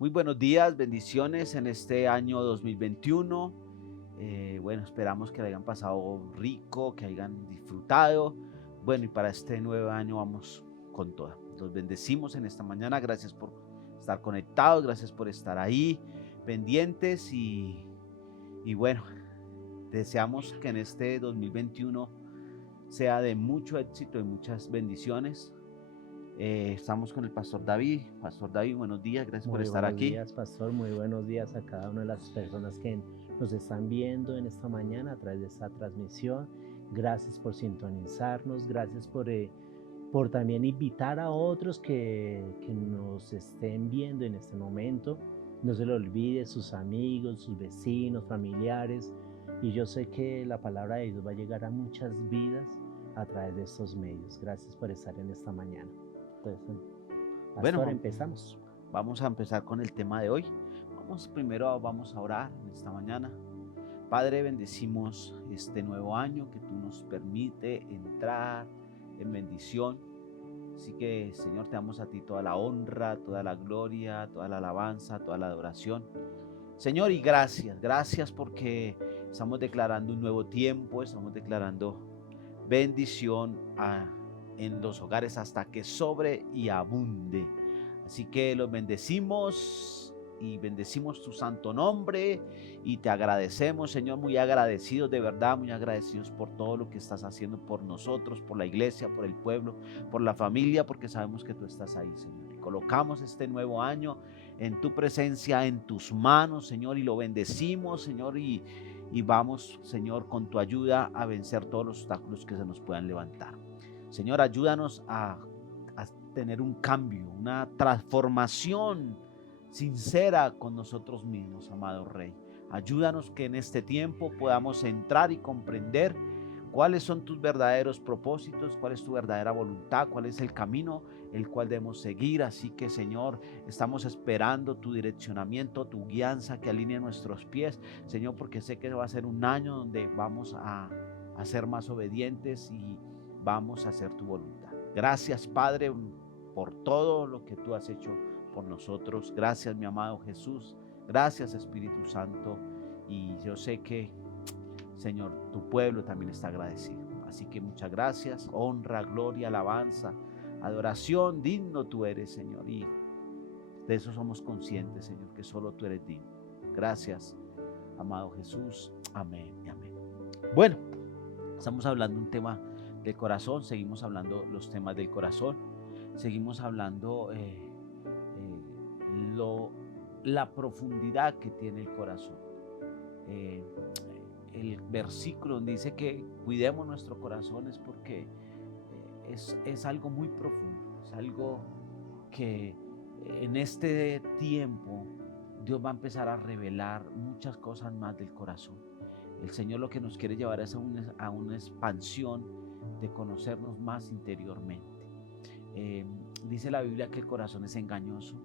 Muy buenos días, bendiciones en este año 2021. Bueno, esperamos que lo hayan pasado rico, que hayan disfrutado. Bueno, y para este nuevo año vamos con toda. Los bendecimos en esta mañana. Gracias por estar conectados, gracias por estar ahí, pendientes y bueno, deseamos que en este 2021 sea de mucho éxito y muchas bendiciones. Estamos con el Pastor David. Pastor David, buenos días, gracias por Muy estar buenos aquí. días, pastor. Muy buenos días a cada una de las personas que nos están viendo en esta mañana a través de esta transmisión. Gracias por sintonizarnos, gracias por también invitar a otros que nos estén viendo en este momento. No se lo olvide, sus amigos, sus vecinos, familiares. Y yo sé que la palabra de Dios va a llegar a muchas vidas a través de estos medios. Gracias por estar en esta mañana. Entonces, pastor, Bueno, empezamos. vamos a empezar con el tema de hoy. Vamos a orar en esta mañana. Padre, bendecimos este nuevo año que tú nos permite entrar en bendición. Así que, Señor, te damos a ti toda la honra, toda la gloria, toda la alabanza, toda la adoración. Señor, y gracias porque estamos declarando un nuevo tiempo, estamos declarando bendición en los hogares hasta que sobre y abunde. Así que los bendecimos y bendecimos tu santo nombre y te agradecemos, Señor, muy agradecidos, de verdad, muy agradecidos por todo lo que estás haciendo por nosotros, por la iglesia, por el pueblo, por la familia, porque sabemos que tú estás ahí, Señor. Y colocamos este nuevo año en tu presencia, en tus manos, Señor, y lo bendecimos, Señor, y vamos, Señor, con tu ayuda a vencer todos los obstáculos que se nos puedan levantar. Señor, ayúdanos a tener un cambio, una transformación sincera con nosotros mismos, amado Rey. Ayúdanos que en este tiempo podamos entrar y comprender cuáles son tus verdaderos propósitos, cuál es tu verdadera voluntad, cuál es el camino el cual debemos seguir. Así que, Señor, estamos esperando tu direccionamiento, tu guianza que alinee nuestros pies, Señor, porque sé que va a ser un año donde vamos a ser más obedientes y vamos a hacer tu voluntad. Gracias, Padre, por todo lo que tú has hecho por nosotros. Gracias, mi amado Jesús. Gracias, Espíritu Santo. Y yo sé que, Señor, tu pueblo también está agradecido. Así que muchas gracias, honra, gloria, alabanza, adoración, digno tú eres, Señor. Y de eso somos conscientes, Señor, que solo tú eres digno. Gracias, amado Jesús. Amén y amén. Bueno, estamos hablando un tema del corazón, seguimos hablando los temas del corazón, seguimos hablando lo, la profundidad que tiene el corazón. Eh, el versículo donde dice que cuidemos nuestro corazón es porque es algo muy profundo, es algo que en este tiempo Dios va a empezar a revelar muchas cosas más del corazón. El Señor lo que nos quiere llevar es a una expansión de conocernos más interiormente. Eh, Dice la Biblia que el corazón es engañoso,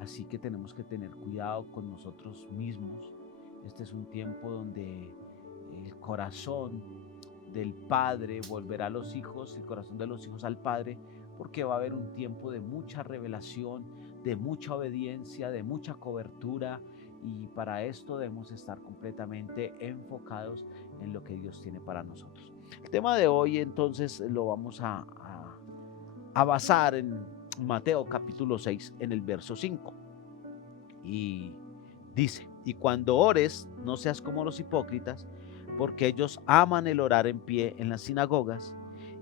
así que tenemos que tener cuidado con nosotros mismos. Este es un tiempo donde el corazón del padre volverá a los hijos, el corazón de los hijos al padre, porque va a haber un tiempo de mucha revelación, de mucha obediencia, de mucha cobertura, y para esto debemos estar completamente enfocados en lo que Dios tiene para nosotros. El tema de hoy entonces lo vamos a basar en Mateo capítulo 6 en el verso 5 y dice: y cuando ores no seas como los hipócritas, porque ellos aman el orar en pie en las sinagogas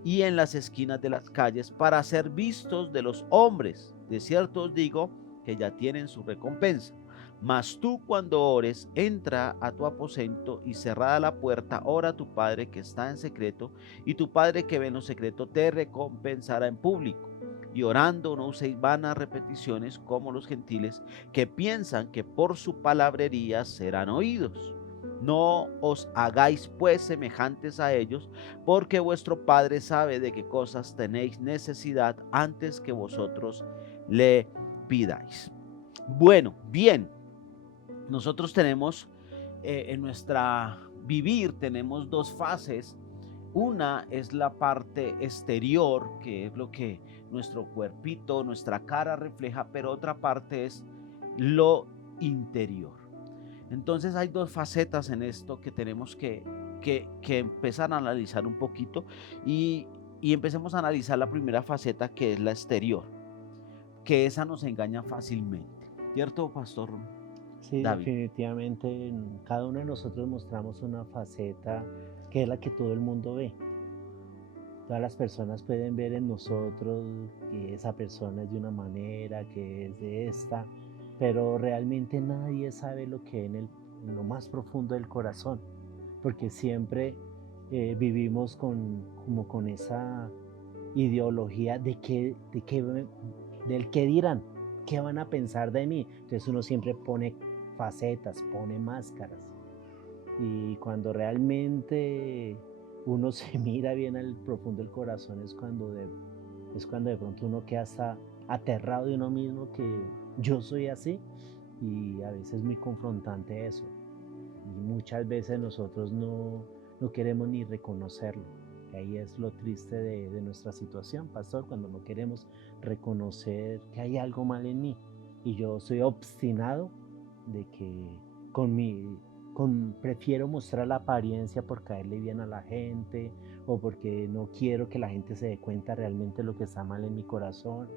y en las esquinas de las calles para ser vistos de los hombres. De cierto os digo que ya tienen su recompensa. Mas tú, cuando ores, entra a tu aposento y cerrada la puerta, ora a tu Padre que está en secreto, y tu Padre que ve en lo secreto te recompensará en público. Y orando no uséis vanas repeticiones como los gentiles, que piensan que por su palabrería serán oídos. No os hagáis pues semejantes a ellos, porque vuestro Padre sabe de qué cosas tenéis necesidad antes que vosotros le pidáis. Bueno, bien, nosotros tenemos en nuestra vivir, tenemos dos fases. Una es la parte exterior, que es lo que nuestro cuerpito, nuestra cara refleja, pero otra parte es lo interior. Entonces hay dos facetas en esto que tenemos que empezar a analizar un poquito y, y empecemos a analizar la primera faceta, que es la exterior, que esa nos engaña fácilmente. ¿Cierto, Pastor Sí, David? definitivamente cada uno de nosotros mostramos una faceta que es la que todo el mundo ve. Todas las personas pueden ver en nosotros que esa persona es de una manera, que es de esta, pero realmente nadie sabe lo que hay en lo más profundo del corazón, porque siempre vivimos como con esa ideología del qué dirán, qué van a pensar de mí. Entonces uno siempre pone facetas, pone máscaras. Y cuando realmente uno se mira bien al profundo del corazón es cuando de pronto uno queda hasta aterrado de uno mismo que yo soy así, y a veces es muy confrontante eso. Y muchas veces nosotros no queremos ni reconocerlo. Que ahí es lo triste de nuestra situación, pastor, cuando no queremos reconocer que hay algo mal en mí. Y yo soy obstinado de que con mi, prefiero mostrar la apariencia por caerle bien a la gente, o porque no quiero que la gente se dé cuenta realmente lo que está mal en mi corazón,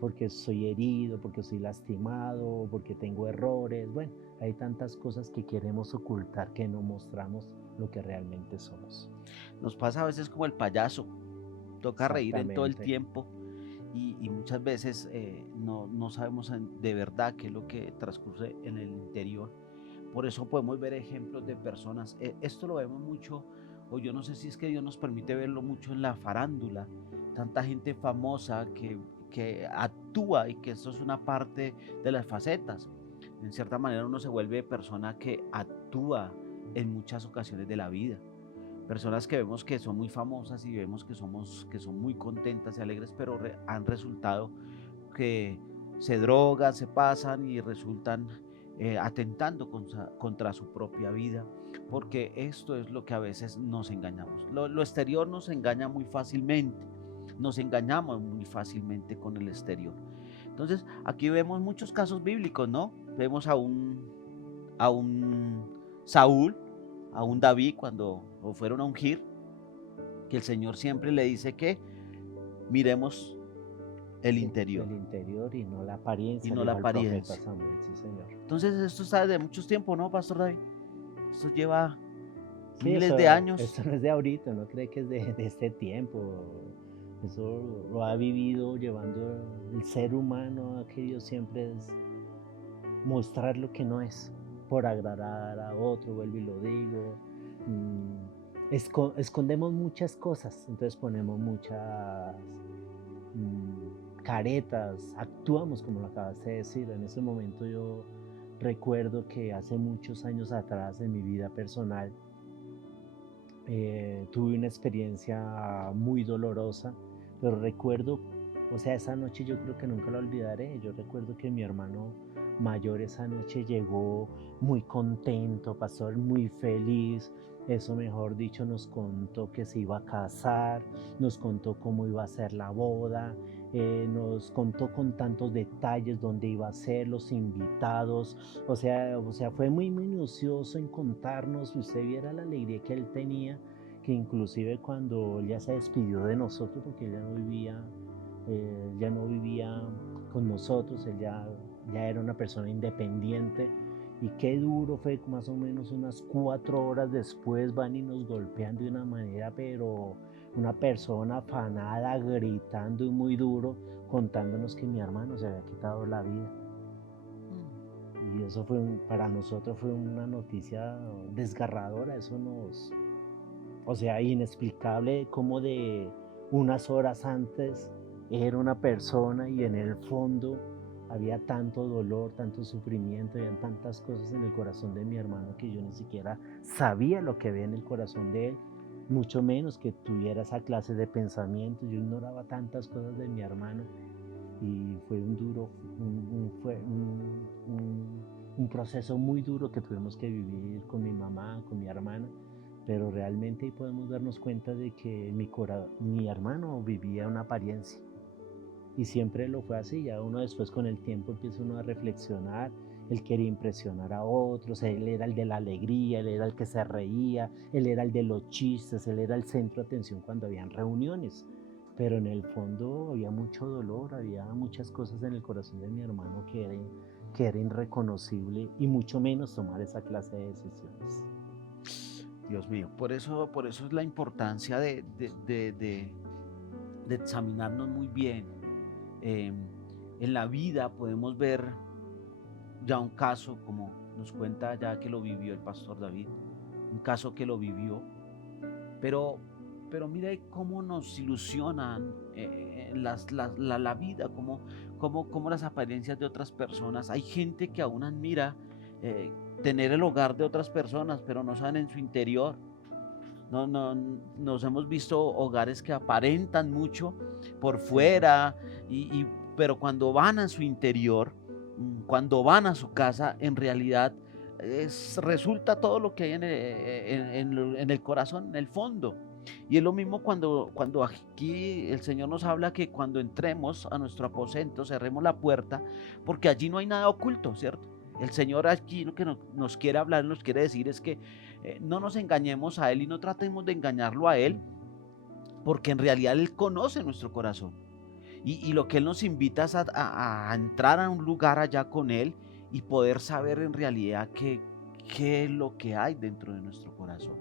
porque soy herido, porque soy lastimado, porque tengo errores. Bueno, hay tantas cosas que queremos ocultar que no mostramos lo que realmente somos. Nos pasa a veces como el payaso, toca reír en todo el Exactamente. tiempo y muchas veces no sabemos de verdad qué es lo que transcurre en el interior. Por eso podemos ver ejemplos de personas. Esto lo vemos mucho, o yo no sé si es que Dios nos permite verlo mucho en la farándula. Tanta gente famosa que actúa, y que esto es una parte de las facetas. En cierta manera uno se vuelve persona que actúa en muchas ocasiones de la vida. Personas que vemos que son muy famosas y vemos que son muy contentas y alegres, pero han resultado que se drogan, se pasan y resultan atentando contra su propia vida, porque esto es lo que a veces nos engañamos. Lo exterior nos engaña muy fácilmente, nos engañamos muy fácilmente con el exterior. Entonces, aquí vemos muchos casos bíblicos, ¿no? Vemos a un Saúl, a un David cuando lo fueron a ungir, que el Señor siempre le dice que miremos el Sí, interior el interior y no la y apariencia, no le la dijo al profeta apariencia. Samuel, sí señor. Entonces esto está de muchos tiempos, ¿no, Pastor David? Esto lleva Sí, miles de eso años. no es de ahorita, no cree que es de este tiempo. Eso lo ha vivido llevando el ser humano, a que Dios siempre es mostrar lo que no es, por agradar a otro, vuelvo y lo digo. Escondemos muchas cosas, entonces ponemos muchas caretas, actuamos como lo acabaste de decir. En ese momento yo recuerdo que hace muchos años atrás en mi vida personal tuve una experiencia muy dolorosa, pero recuerdo, o sea, esa noche yo creo que nunca la olvidaré. Yo recuerdo que mi hermano mayor esa noche llegó muy contento, pastor, muy feliz. Eso, mejor dicho, nos contó que se iba a casar, nos contó cómo iba a ser la boda, nos contó con tantos detalles dónde iba a ser, los invitados. O sea, fue muy minucioso en contarnos. Si usted viera la alegría que él tenía, que inclusive cuando él ya se despidió de nosotros, porque él ya no vivía con nosotros, él ya era una persona independiente. Y qué duro fue, más o menos unas 4 horas después van y nos golpean de una manera, pero una persona afanada, gritando y muy duro, contándonos que mi hermano se había quitado la vida. Y eso para nosotros fue una noticia desgarradora. Eso o sea, inexplicable, como de unas horas antes era una persona y en el fondo había tanto dolor, tanto sufrimiento, habían tantas cosas en el corazón de mi hermano que yo ni siquiera sabía lo que había en el corazón de él, mucho menos que tuviera esa clase de pensamientos. Yo ignoraba tantas cosas de mi hermano, y fue un duro, fue un proceso muy duro que tuvimos que vivir con mi mamá, con mi hermana. Pero realmente ahí podemos darnos cuenta de que mi hermano vivía una apariencia. Y siempre lo fue así. Ya uno después con el tiempo empieza uno a reflexionar. Él quería impresionar a otros, él era el de la alegría, él era el que se reía, él era el de los chistes, él era el centro de atención cuando habían reuniones. Pero en el fondo había mucho dolor, había muchas cosas en el corazón de mi hermano que era irreconocible, y mucho menos tomar esa clase de decisiones. Dios mío, por eso es la importancia de examinarnos muy bien. Eh, en la vida podemos ver ya un caso, como nos cuenta ya que lo vivió el pastor David, un caso que lo vivió, pero, pero mire cómo nos ilusionan la vida, cómo las apariencias de otras personas. Hay gente que aún admira eh, tener el hogar de otras personas, pero no saben en su interior. No, no, nos hemos visto hogares que aparentan mucho por Sí, fuera, pero cuando van a su interior, cuando van a su casa, en realidad resulta todo lo que hay en el corazón, en el fondo. Y es lo mismo cuando aquí el Señor nos habla que cuando entremos a nuestro aposento, cerremos la puerta, porque allí no hay nada oculto, ¿cierto? El Señor aquí lo que nos quiere hablar, nos quiere decir es que no nos engañemos a Él y no tratemos de engañarlo a Él, porque en realidad Él conoce nuestro corazón. Y lo que Él nos invita es a entrar a un lugar allá con Él y poder saber en realidad qué es lo que hay dentro de nuestro corazón.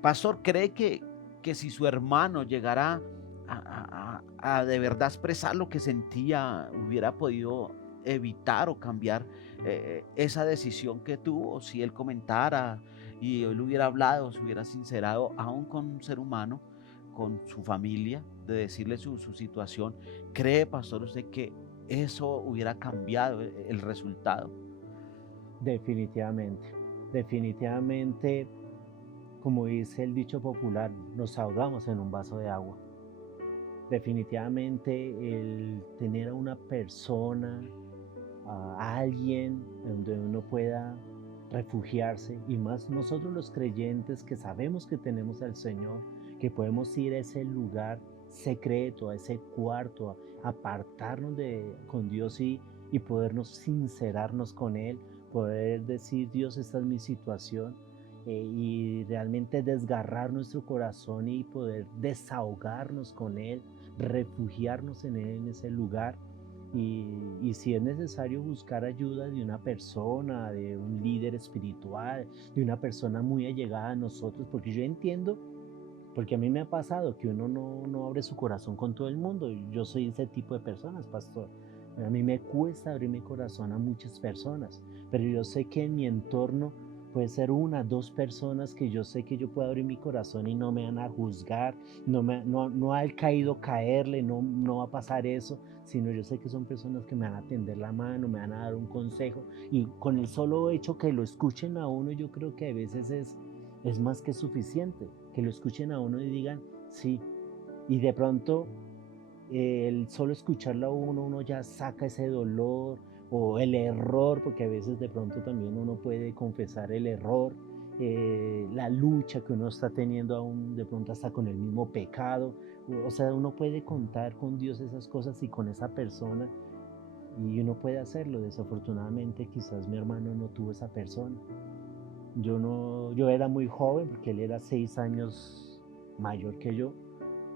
Pastor, ¿cree que si su hermano llegara a de verdad expresar lo que sentía, hubiera podido evitar o cambiar esa decisión que tuvo? Si él comentara y él hubiera hablado, se hubiera sincerado, aún con un ser humano, con su familia, de decirle su situación, ¿cree, pastor, usted que eso hubiera cambiado el resultado? definitivamente. Definitivamente, como dice el dicho popular, nos ahogamos en un vaso de agua. Definitivamente el tener a una persona, a alguien donde uno pueda refugiarse, y más nosotros los creyentes que sabemos que tenemos al Señor, que podemos ir a ese lugar secreto, a ese cuarto, a apartarnos con Dios, y podernos sincerarnos con Él, poder decir: Dios, esta es mi situación, y realmente desgarrar nuestro corazón y poder desahogarnos con Él, refugiarnos en Él, en ese lugar. Y si es necesario buscar ayuda de una persona, de un líder espiritual, de una persona muy allegada a nosotros, porque yo entiendo, porque a mí me ha pasado que uno no abre su corazón con todo el mundo. Yo soy ese tipo de personas, pastor. A mí me cuesta abrir mi corazón a muchas personas, pero yo sé que en mi entorno puede ser una, dos personas que yo sé que yo puedo abrir mi corazón y no me van a juzgar, no ha caído caerle, no va a pasar eso, sino yo sé que son personas que me van a tender la mano, me van a dar un consejo, y con el solo hecho que lo escuchen a uno, yo creo que a veces es más que suficiente, que lo escuchen a uno y digan: sí. Y de pronto el solo escucharlo a uno ya saca ese dolor o el error, porque a veces de pronto también uno puede confesar el error, la lucha que uno está teniendo aún de pronto hasta con el mismo pecado. O sea, uno puede contar con Dios esas cosas y con esa persona, y uno puede hacerlo. Desafortunadamente quizás mi hermano no tuvo esa persona. Yo no, yo era muy joven porque él era 6 años mayor que yo,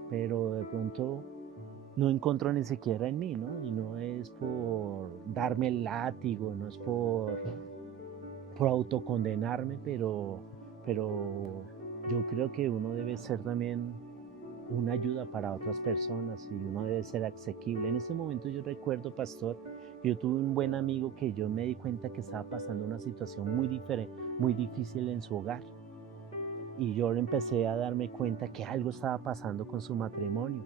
pero de pronto no encontró ni siquiera en mí, ¿no? Y no es por darme el látigo, no es por autocondenarme, pero yo creo que uno debe ser también una ayuda para otras personas, y uno debe ser asequible. En ese momento yo recuerdo, pastor, yo tuve un buen amigo que yo me di cuenta que estaba pasando una situación muy diferente, muy difícil en su hogar. Y yo empecé a darme cuenta que algo estaba pasando con su matrimonio.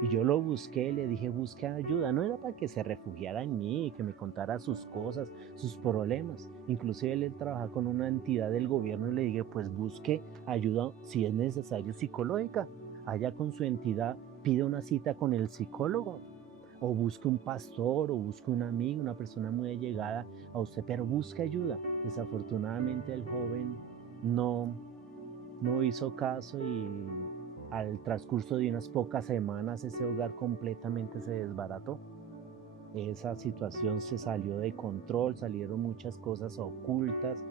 Y yo lo busqué, le dije: busque ayuda. No era para que se refugiara en mí y que me contara sus cosas, sus problemas. Inclusive él trabaja con una entidad del gobierno, y le dije: pues busque ayuda, si es necesario, psicológica. Allá con su entidad, pide una cita con el psicólogo, o busque un pastor, o busque un amigo, una persona muy allegada a usted, pero busque ayuda. Desafortunadamente el joven no hizo caso, al transcurso de unas pocas semanas ese hogar completamente se desbarató. Esa situación se salió de control, salieron muchas cosas ocultas,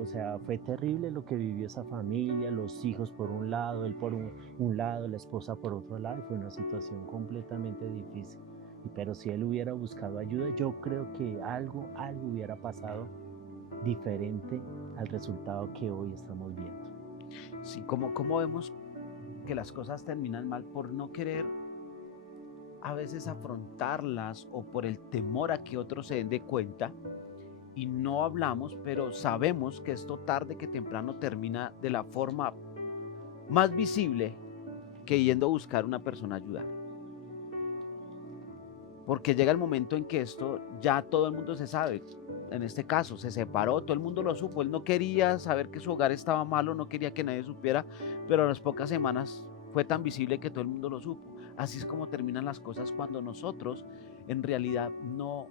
o sea, fue terrible lo que vivió esa familia, los hijos por un lado, él por un lado, la esposa por otro lado, y fue una situación completamente difícil. Pero si él hubiera buscado ayuda, yo creo que algo hubiera pasado diferente al resultado que hoy estamos viendo. Sí, como vemos que las cosas terminan mal por no querer a veces afrontarlas o por el temor a que otros se den de cuenta y no hablamos, pero sabemos que esto tarde que temprano termina de la forma más visible que yendo a buscar una persona a ayudar. Porque llega el momento en que esto ya todo el mundo se sabe. En este caso, se separó, todo el mundo lo supo. Él no quería saber que su hogar estaba malo, no quería que nadie supiera, pero a las pocas semanas fue tan visible que todo el mundo lo supo. Así es como terminan las cosas cuando nosotros en realidad no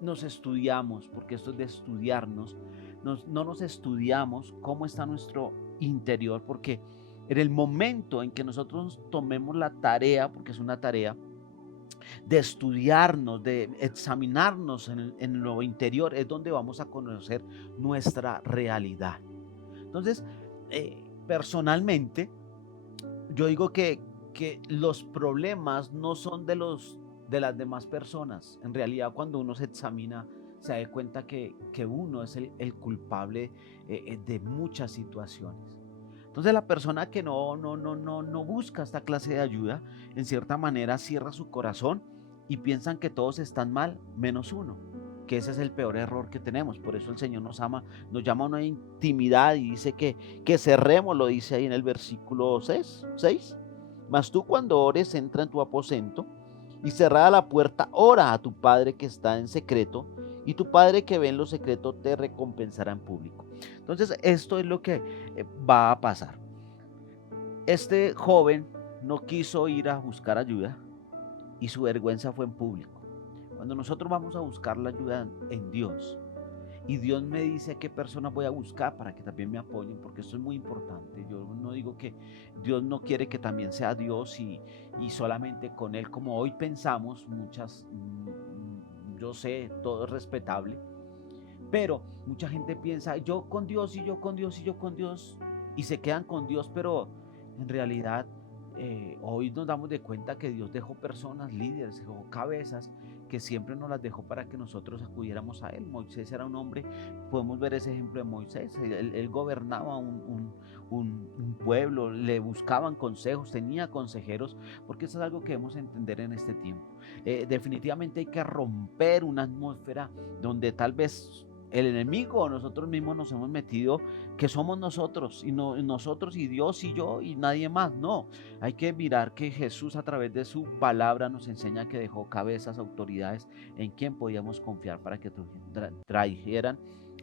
nos estudiamos, porque esto es de estudiarnos, no nos estudiamos cómo está nuestro interior, porque en el momento en que nosotros tomemos la tarea, porque es una tarea, de estudiarnos, de examinarnos en lo interior, es donde vamos a conocer nuestra realidad. Entonces, personalmente, yo digo que los problemas no son de las demás personas. En realidad, cuando uno se examina, se da cuenta que uno es el culpable de muchas situaciones. Entonces la persona que no busca esta clase de ayuda, en cierta manera cierra su corazón y piensan que todos están mal, menos uno, que ese es el peor error que tenemos. Por eso el Señor nos ama, nos llama a una intimidad y dice que cerremos, lo dice ahí en el versículo 6. Mas tú cuando ores, entra en tu aposento y cerrada la puerta, ora a tu Padre que está en secreto, y tu Padre que ve en lo secreto te recompensará en público. Entonces, esto es lo que va a pasar. Este joven no quiso ir a buscar ayuda y su vergüenza fue en público. Cuando nosotros vamos a buscar la ayuda en Dios y Dios me dice qué persona voy a buscar para que también me apoyen, porque esto es muy importante. Yo no digo que Dios no quiere que también sea Dios y solamente con Él, como hoy pensamos, yo sé, todo es respetable, pero mucha gente piensa, yo con Dios y yo con Dios y yo con Dios, y se quedan con Dios, pero en realidad hoy nos damos de cuenta que Dios dejó personas, líderes, dejó cabezas, que siempre nos las dejó para que nosotros acudiéramos a Él. Moisés era un hombre, podemos ver ese ejemplo de Moisés, él gobernaba un pueblo, le buscaban consejos, tenía consejeros, porque eso es algo que debemos entender en este tiempo. Definitivamente hay que romper una atmósfera donde tal vez el enemigo o nosotros mismos nos hemos metido, que somos nosotros y nosotros y Dios y yo y nadie más. No, hay que mirar que Jesús a través de su palabra nos enseña que dejó cabezas, autoridades en quien podíamos confiar para que trajeran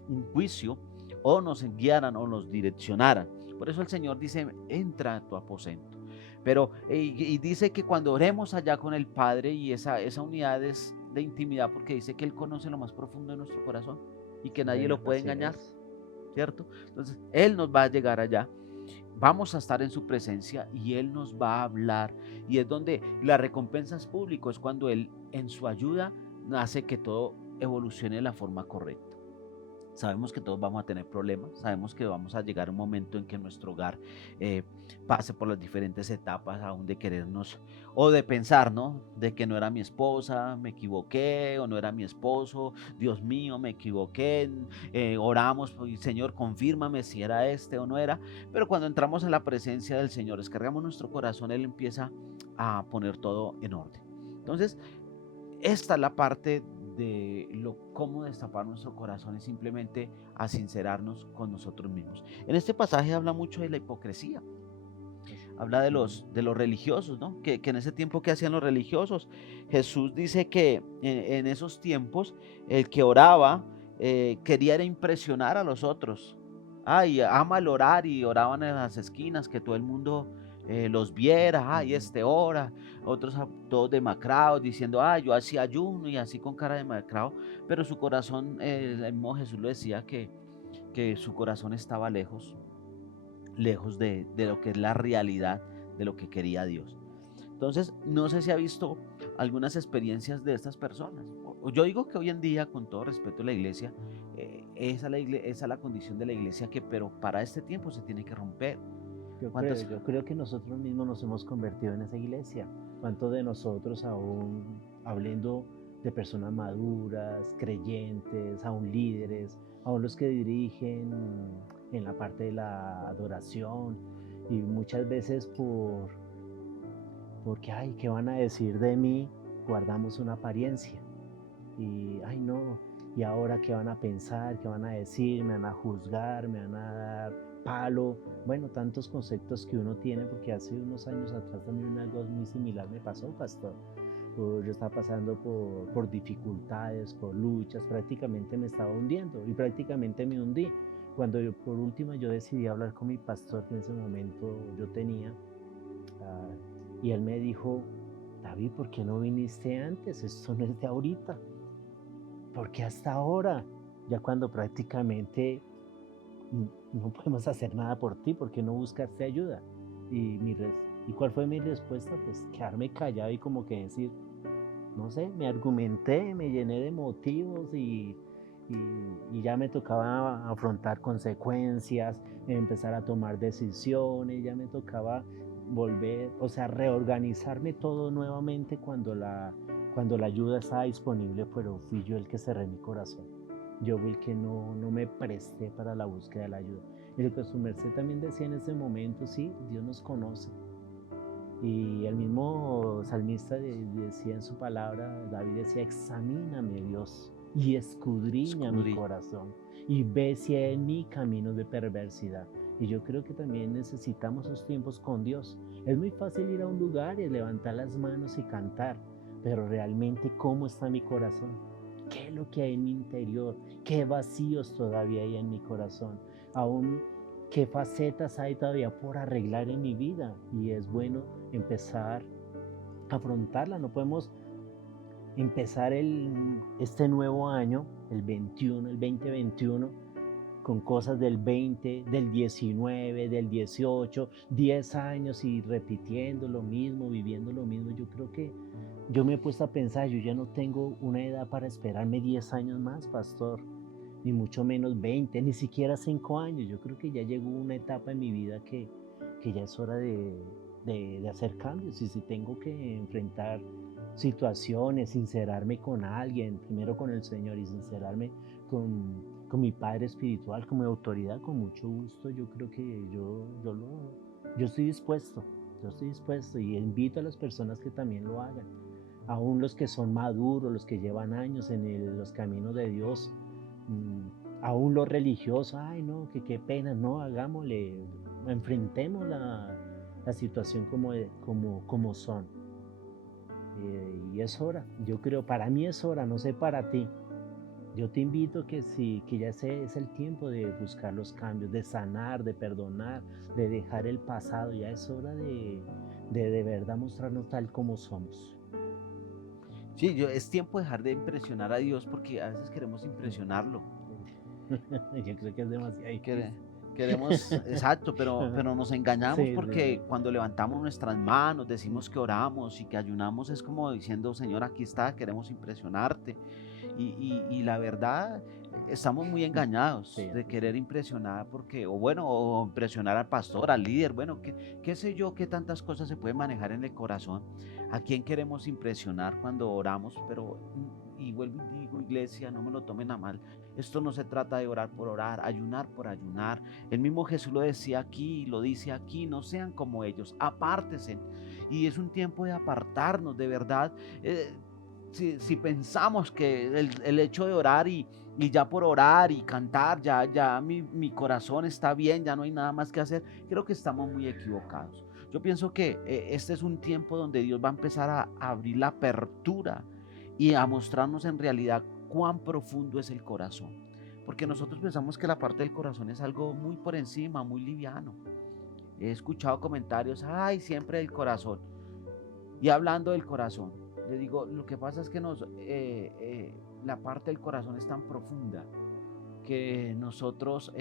un juicio o nos guiaran o nos direccionaran. Por eso el Señor dice, entra a tu aposento. Pero y dice que cuando oremos allá con el Padre, y esa unidad es de intimidad, porque dice que Él conoce lo más profundo de nuestro corazón y que nadie lo puede engañar, ¿cierto? Entonces, Él nos va a llegar allá, vamos a estar en su presencia y Él nos va a hablar, y es donde la recompensa es público, es cuando Él en su ayuda hace que todo evolucione de la forma correcta. Sabemos que todos vamos a tener problemas, sabemos que vamos a llegar a un momento en que nuestro hogar pase por las diferentes etapas aún de querernos o de pensar, ¿no? De que no era mi esposa, me equivoqué, o no era mi esposo, Dios mío, me equivoqué, oramos, Señor, confírmame si era este o no era, pero cuando entramos en la presencia del Señor, descargamos nuestro corazón, Él empieza a poner todo en orden. Entonces, esta es la parte de cómo destapar nuestro corazón, es simplemente a sincerarnos con nosotros mismos. En este pasaje habla mucho de la hipocresía, habla de los religiosos, ¿no? Que en ese tiempo, ¿qué hacían los religiosos? Jesús dice que en esos tiempos el que oraba quería era impresionar a los otros. Ay, ama el orar, y oraban en las esquinas, que todo el mundo los viera. Ay, ora. Otros todos demacrados diciendo, ay, yo hacía ayuno, y así con cara de demacrado, pero su corazón, el mismo Jesús lo decía, que su corazón estaba lejos lejos de lo que es la realidad de lo que quería Dios. Entonces, no sé si ha visto algunas experiencias de estas personas. Yo digo que hoy en día, con todo respeto a la iglesia, esa es la condición de la iglesia pero para este tiempo se tiene que romper. ¿Cuántas? Yo creo que nosotros mismos nos hemos convertido en esa iglesia. ¿Cuántos de nosotros aún hablando de personas maduras, creyentes, aún líderes, aún los que dirigen en la parte de la adoración y muchas veces porque, ay, ¿qué van a decir de mí? Guardamos una apariencia y, ay, no, y ahora qué van a pensar, qué van a decir, me van a juzgar, me van a dar palo, bueno, tantos conceptos que uno tiene, porque hace unos años atrás también algo muy similar me pasó, pastor. Yo estaba pasando por dificultades, por luchas, prácticamente me estaba hundiendo y prácticamente me hundí. Cuando por último yo decidí hablar con mi pastor, que en ese momento yo tenía, y él me dijo, David, ¿por qué no viniste antes? Esto no es de ahorita. ¿Por qué hasta ahora? Ya cuando prácticamente no podemos hacer nada por ti, ¿por qué no buscaste ayuda? ¿Y cuál fue mi respuesta? Pues quedarme callado y como que decir, no sé, me argumenté, me llené de motivos y ya me tocaba afrontar consecuencias, empezar a tomar decisiones, ya me tocaba volver, o sea, reorganizarme todo nuevamente cuando la ayuda estaba disponible, pero fui yo el que cerré mi corazón. Yo fui el que no me presté para la búsqueda de la ayuda. Y lo que su merced también decía en ese momento, sí, Dios nos conoce. Y el mismo salmista decía en su palabra, David decía, examíname Dios y escudriña mi corazón y ve si hay en mí caminos de perversidad. Y yo creo que también necesitamos esos tiempos con Dios. Es muy fácil ir a un lugar y levantar las manos y cantar, pero realmente ¿cómo está mi corazón? ¿Qué es lo que hay en mi interior? ¿Qué vacíos todavía hay en mi corazón? Aún qué facetas hay todavía por arreglar en mi vida, y es bueno empezar a afrontarla. No podemos empezar este nuevo año, el 2021, con cosas del 20, del 19, del 18, 10 años y repitiendo lo mismo, viviendo lo mismo. Yo creo que yo me he puesto a pensar, yo ya no tengo una edad para esperarme 10 años más, pastor, ni mucho menos 20, ni siquiera 5 años. Yo creo que ya llegó una etapa en mi vida que ya es hora de hacer cambios. Y si tengo que enfrentar situaciones, sincerarme con alguien, primero con el Señor y sincerarme con mi Padre espiritual, con mi autoridad, con mucho gusto, yo creo que yo estoy dispuesto. Yo estoy dispuesto y invito a las personas que también lo hagan. Aún los que son maduros, los que llevan años en los caminos de Dios, aún los religiosos, ay no, que qué pena, no, hagámosle, enfrentemos la situación como son. Y es hora, yo creo, para mí es hora, no sé para ti. Yo te invito que sí, que ya ese es el tiempo de buscar los cambios, de sanar, de perdonar, de dejar el pasado. Ya es hora de verdad mostrarnos tal como somos. Sí, es tiempo de dejar de impresionar a Dios porque a veces queremos impresionarlo. Yo creo que es demasiado difícil. Queremos, exacto, pero nos engañamos Sí, porque cuando levantamos nuestras manos, decimos que oramos y que ayunamos, es como diciendo, Señor, aquí está, queremos impresionarte. Y la verdad, estamos muy engañados sí, de así es. querer impresionar porque, o impresionar al pastor, al líder, bueno, qué sé yo, qué tantas cosas se pueden manejar en el corazón. ¿A quién queremos impresionar cuando oramos? Pero, y vuelvo y digo, iglesia, no me lo tomen a mal. Esto no se trata de orar por orar, ayunar por ayunar. El mismo Jesús lo decía aquí, lo dice aquí, no sean como ellos, apártense. Y es un tiempo de apartarnos, de verdad. Si pensamos que el hecho de orar y ya por orar y cantar, ya mi corazón está bien, ya no hay nada más que hacer, creo que estamos muy equivocados. Yo pienso que este es un tiempo donde Dios va a empezar a abrir la apertura y a mostrarnos en realidad cuán profundo es el corazón. Porque nosotros pensamos que la parte del corazón es algo muy por encima, muy liviano. He escuchado comentarios, ay, siempre el corazón. Y hablando del corazón, le digo, lo que pasa es que la parte del corazón es tan profunda que nosotros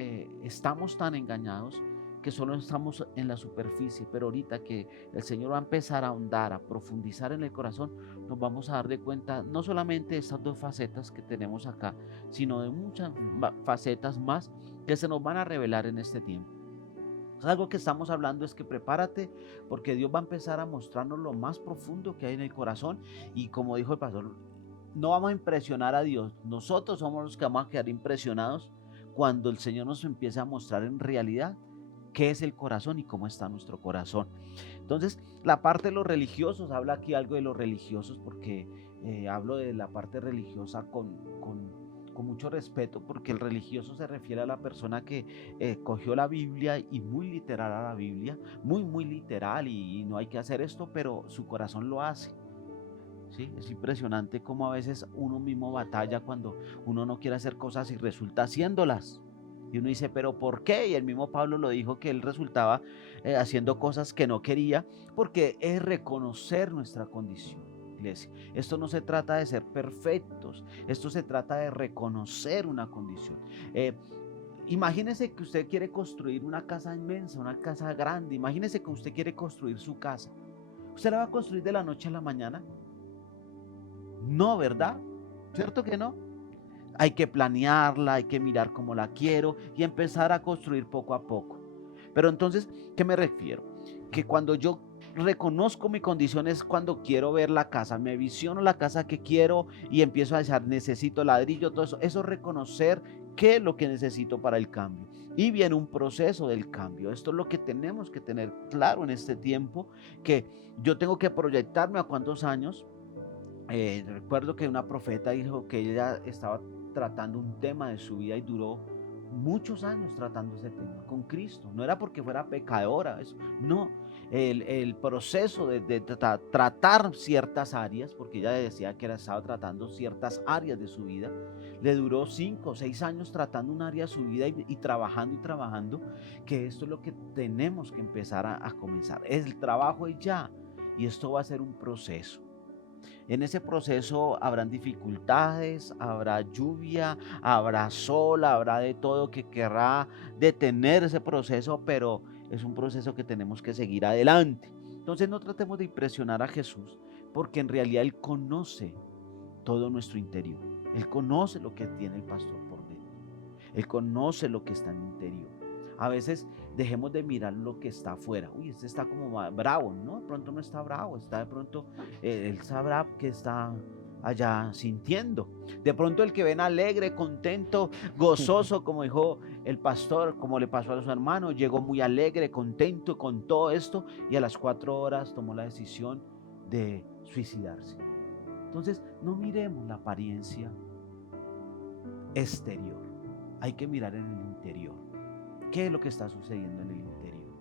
estamos tan engañados que solo estamos en la superficie, pero ahorita que el Señor va a empezar a ahondar, a profundizar en el corazón, nos vamos a dar de cuenta no solamente de estas dos facetas que tenemos acá, sino de muchas facetas más que se nos van a revelar en este tiempo. Algo que estamos hablando es que prepárate porque Dios va a empezar a mostrarnos lo más profundo que hay en el corazón y como dijo el pastor, no vamos a impresionar a Dios, nosotros somos los que vamos a quedar impresionados cuando el Señor nos empiece a mostrar en realidad qué es el corazón y cómo está nuestro corazón. Entonces, la parte de los religiosos, habla aquí algo de los religiosos porque hablo de la parte religiosa con mucho respeto, porque el religioso se refiere a la persona que cogió la Biblia y muy literal a la Biblia, muy literal y no hay que hacer esto, pero su corazón lo hace. ¿Sí? Es impresionante cómo a veces uno mismo batalla cuando uno no quiere hacer cosas y resulta haciéndolas. Y uno dice, ¿pero por qué? Y el mismo Pablo lo dijo, que él resultaba haciendo cosas que no quería, porque es reconocer nuestra condición, iglesia. Esto no se trata de ser perfectos, esto se trata de reconocer una condición. Imagínese que usted quiere construir una casa inmensa, una casa grande. Imagínese que usted quiere construir su casa. ¿Usted la va a construir de la noche a la mañana? No, ¿verdad? ¿Cierto que no? Hay que planearla, hay que mirar cómo la quiero y empezar a construir poco a poco. Pero entonces, ¿qué me refiero? Que cuando yo reconozco mi condición es cuando quiero ver la casa, me visiono la casa que quiero y empiezo a decir, necesito ladrillo, todo eso. Eso es reconocer qué es lo que necesito para el cambio. Y viene un proceso del cambio. Esto es lo que tenemos que tener claro en este tiempo, que yo tengo que proyectarme a cuántos años. Recuerdo que una profeta dijo que ella estaba tratando un tema de su vida y duró muchos años tratando ese tema con Cristo. No era porque fuera pecadora, eso, no. El proceso de tratar ciertas áreas, porque ella decía que estaba tratando ciertas áreas de su vida, le duró 5 o 6 años tratando un área de su vida y trabajando, que esto es lo que tenemos que empezar a comenzar. El trabajo es ya, y esto va a ser un proceso. En ese proceso habrán dificultades, habrá lluvia, habrá sol, habrá de todo que querrá detener ese proceso, pero es un proceso que tenemos que seguir adelante. Entonces no tratemos de impresionar a Jesús, porque en realidad Él conoce todo nuestro interior. Él conoce lo que tiene el pastor por dentro. Él conoce lo que está en el interior. A veces dejemos de mirar lo que está afuera. Uy, este está como bravo, ¿no? De pronto no está bravo, está de pronto, él sabrá que está allá sintiendo. De pronto el que ven alegre, contento, gozoso, como dijo el pastor, como le pasó a su hermano, llegó muy alegre, contento con todo esto y a las 4 horas tomó la decisión de suicidarse. Entonces, no miremos la apariencia exterior, hay que mirar en el interior. ¿Qué es lo que está sucediendo en el interior?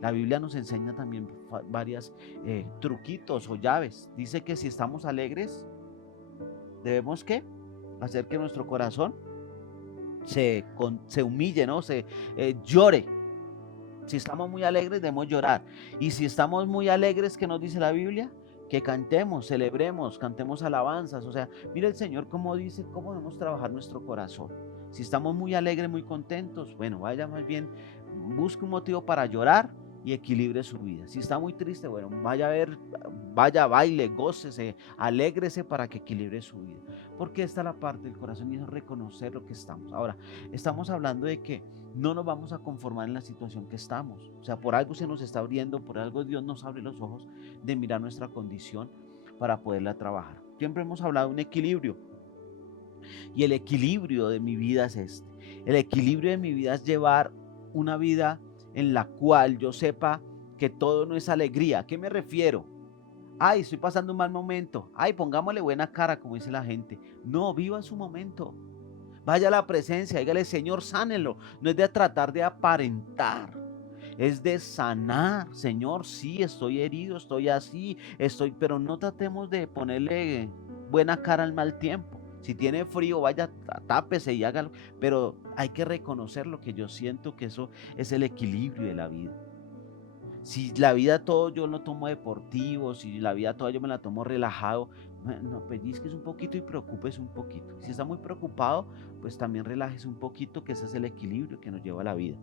La Biblia nos enseña también varios truquitos o llaves. Dice que si estamos alegres, debemos ¿qué? Hacer que nuestro corazón se humille, ¿no? Llore. Si estamos muy alegres, debemos llorar. Y si estamos muy alegres, ¿qué nos dice la Biblia? Que cantemos, celebremos, cantemos alabanzas. O sea, mire el Señor cómo dice, cómo debemos trabajar nuestro corazón. Si estamos muy alegres, muy contentos, bueno, vaya más bien, busque un motivo para llorar y equilibre su vida. Si está muy triste, bueno, vaya, baile, gócese, alégrese para que equilibre su vida. Porque esta es la parte del corazón y es reconocer lo que estamos. Ahora, estamos hablando de que no nos vamos a conformar en la situación que estamos. O sea, por algo se nos está abriendo, por algo Dios nos abre los ojos de mirar nuestra condición para poderla trabajar. Siempre hemos hablado de un equilibrio. Y el equilibrio de mi vida es este. El equilibrio de mi vida es llevar una vida en la cual yo sepa que todo no es alegría. ¿A qué me refiero? Ay, estoy pasando un mal momento. Ay, pongámosle buena cara, como dice la gente. No, viva su momento. Vaya a la presencia, dígale, Señor, sánelo. No es de tratar de aparentar. Es de sanar. Señor, sí, estoy herido, estoy así, pero no tratemos de ponerle buena cara al mal tiempo. Si tiene frío, vaya, tápese y hágalo, pero hay que reconocer lo que yo siento, que eso es el equilibrio de la vida. Si la vida todo yo lo tomo deportivo, si la vida toda yo me la tomo relajado, No, pellizques un poquito y preocupes un poquito. Si está muy preocupado, pues también relajes un poquito, que ese es el equilibrio que nos lleva a la vida.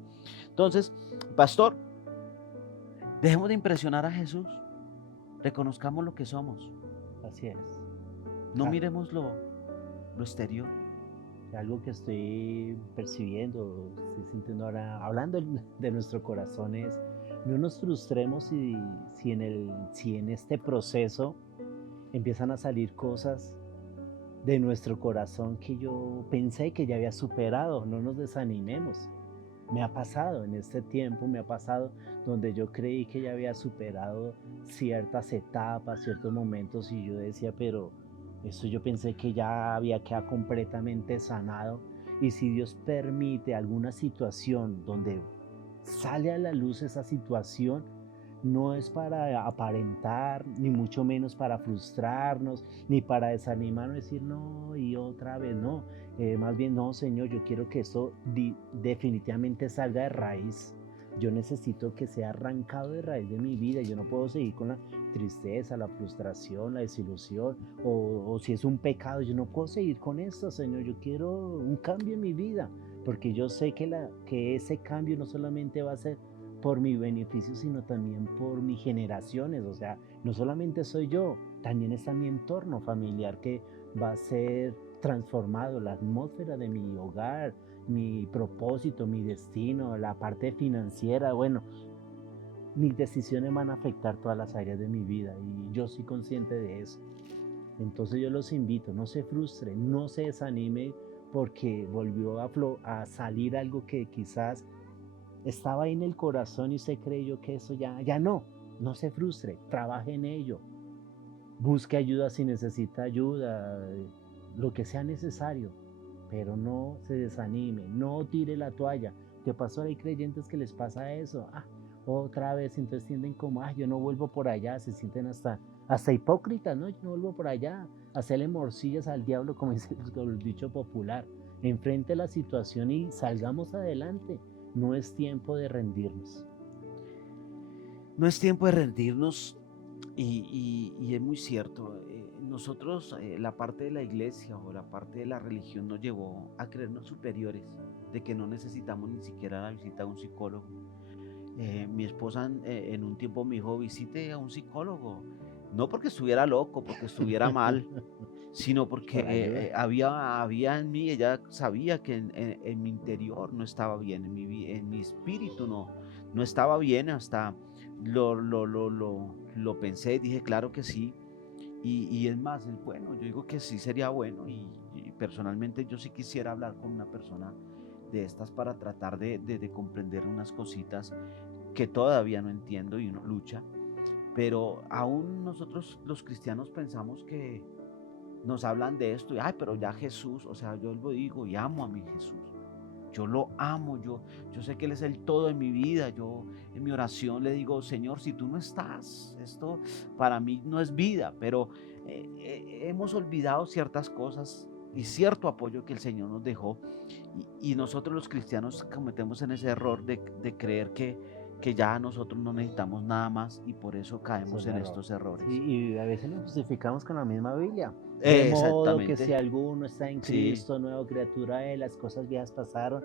Entonces, pastor, dejemos de impresionar a Jesús, reconozcamos lo que somos, Así es. no Ah, miremos lo exterior. algo que estoy percibiendo, estoy sintiendo ahora, hablando de nuestro corazón es, no nos frustremos si en este proceso empiezan a salir cosas de nuestro corazón que yo pensé que ya había superado. No nos desanimemos. Me ha pasado en este tiempo, me ha pasado donde yo creí que ya había superado ciertas etapas, ciertos momentos y yo decía, pero eso yo pensé que ya había quedado completamente sanado. Y si Dios permite alguna situación donde sale a la luz esa situación, no es para aparentar, ni mucho menos para frustrarnos, ni para desanimarnos, decir no y otra vez no. Más bien, no, Señor, yo quiero que esto definitivamente salga de raíz. Yo necesito que sea arrancado de raíz de mi vida. Yo no puedo seguir con la tristeza, la frustración, la desilusión, o si es un pecado, yo no puedo seguir con esto, Señor. Yo quiero un cambio en mi vida, porque yo sé que ese cambio no solamente va a ser por mi beneficio, sino también por mis generaciones. O sea, no solamente soy yo, también está mi entorno familiar que va a ser transformado, la atmósfera de mi hogar, mi propósito, mi destino, la parte financiera. Bueno, mis decisiones van a afectar todas las áreas de mi vida y yo soy consciente de eso. Entonces yo los invito, no se frustre, no se desanime porque volvió a salir algo que quizás estaba ahí en el corazón y usted creyó que eso ya no. No se frustre, trabaje en ello, busque ayuda si necesita ayuda, lo que sea necesario, pero no se desanime, no tire la toalla. ¿Qué pasó? Hay creyentes que les pasa eso. Otra vez, entonces sienten como, yo no vuelvo por allá, se sienten hasta hipócritas, ¿no? Yo no vuelvo por allá, hacerle morcillas al diablo, como dice el dicho popular. Enfrente la situación y salgamos adelante. No es tiempo de rendirnos. No es tiempo de rendirnos y es muy cierto. Nosotros, la parte de la iglesia o la parte de la religión nos llevó a creernos superiores, de que no necesitamos ni siquiera la visita a un psicólogo. Mi esposa en un tiempo me dijo, visite a un psicólogo, no porque estuviera loco, porque estuviera mal, sino porque Por ayuda. había en mí, ella sabía que en mi interior no estaba bien, en mi espíritu no estaba bien, hasta lo pensé y dije, claro que sí, y es más, es bueno, yo digo que sí sería bueno, y personalmente yo sí quisiera hablar con una persona de estas para tratar de comprender unas cositas que todavía no entiendo y uno lucha, pero aún nosotros los cristianos pensamos que nos hablan de esto y, ay, pero ya Jesús, o sea, yo lo digo y amo a mi Jesús. Yo lo amo, yo sé que Él es el todo en mi vida. Yo en mi oración le digo, Señor, si tú no estás, esto para mí no es vida, pero hemos olvidado ciertas cosas y cierto apoyo que el Señor nos dejó. Y nosotros los cristianos cometemos en ese error de creer que ya nosotros no necesitamos nada más y por eso Es caemos un en error. estos errores. Sí, y a veces nos justificamos con la misma Biblia. De modo que si Exactamente, alguno está en sí, Cristo, nueva criatura es, las cosas viejas pasaron,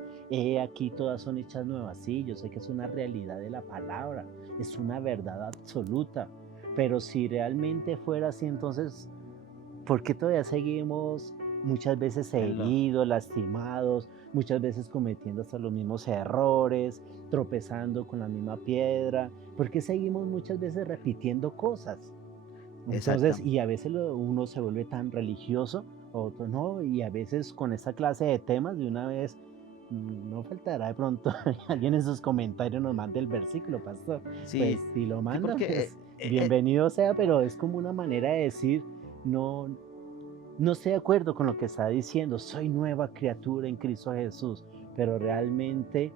aquí todas son hechas nuevas. Sí, yo sé que es una realidad de la palabra, es una verdad absoluta. Pero si realmente fuera así, entonces ¿por qué todavía seguimos muchas veces en lo, heridos, lastimados, muchas veces cometiendo hasta los mismos errores, tropezando con la misma piedra? ¿Por qué seguimos muchas veces repitiendo cosas? Entonces, exactamente. y a veces uno se vuelve tan religioso, otro no, y a veces con esta clase de temas de una vez, no faltará de pronto alguien en sus comentarios nos mande el versículo, pastor. Sí, Pues si lo sí, mandan, porque pues bienvenido sea, pero es como una manera de decir, no, no estoy de acuerdo con lo que está diciendo, soy nueva criatura en Cristo Jesús, pero realmente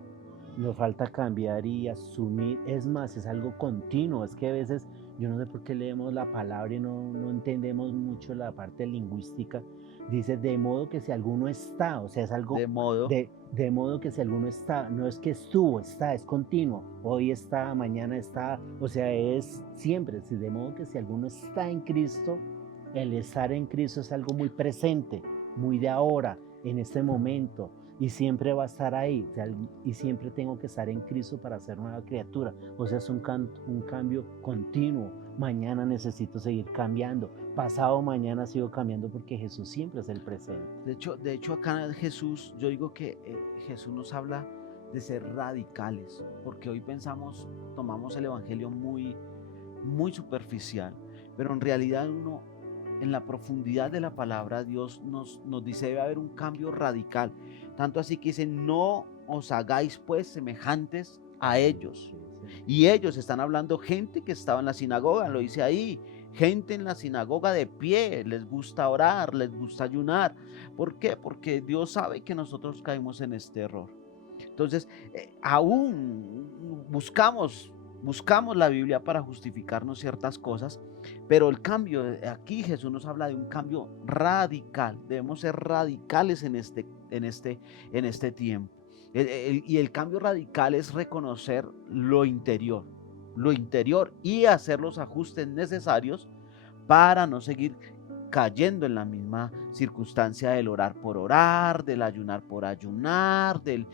nos falta cambiar y asumir, es más, es algo continuo, es que a veces yo no sé por qué leemos la palabra y no entendemos mucho la parte lingüística. Dice, de modo que si alguno está, o sea, es algo de modo, de modo que si alguno está, no es que estuvo, está, es continuo, hoy está, mañana está, o sea, es siempre, de modo que si alguno está en Cristo, El estar en Cristo es algo muy presente, muy de ahora, en este momento, y siempre va a estar ahí. O sea, y siempre tengo que estar en Cristo para ser nueva criatura. O sea, es un cambio continuo. Mañana necesito seguir cambiando. Pasado mañana sigo cambiando porque Jesús siempre es el presente. De hecho acá Jesús, yo digo que Jesús nos habla de ser radicales, porque hoy tomamos el evangelio muy superficial, pero en realidad en la profundidad de la palabra, Dios nos dice debe haber un cambio radical. Tanto así que dice, no os hagáis pues semejantes a ellos. Y ellos están hablando gente que estaba en la sinagoga, lo dice ahí, gente en la sinagoga de pie, les gusta orar, les gusta ayunar. ¿Por qué? Porque Dios sabe que nosotros caímos en este error. Entonces, aún buscamos la Biblia para justificarnos ciertas cosas, pero el cambio, aquí Jesús nos habla de un cambio radical. Debemos ser radicales en este tiempo. Y el cambio radical es reconocer lo interior y hacer los ajustes necesarios para no seguir cayendo en la misma circunstancia del orar por orar, del ayunar por ayunar, del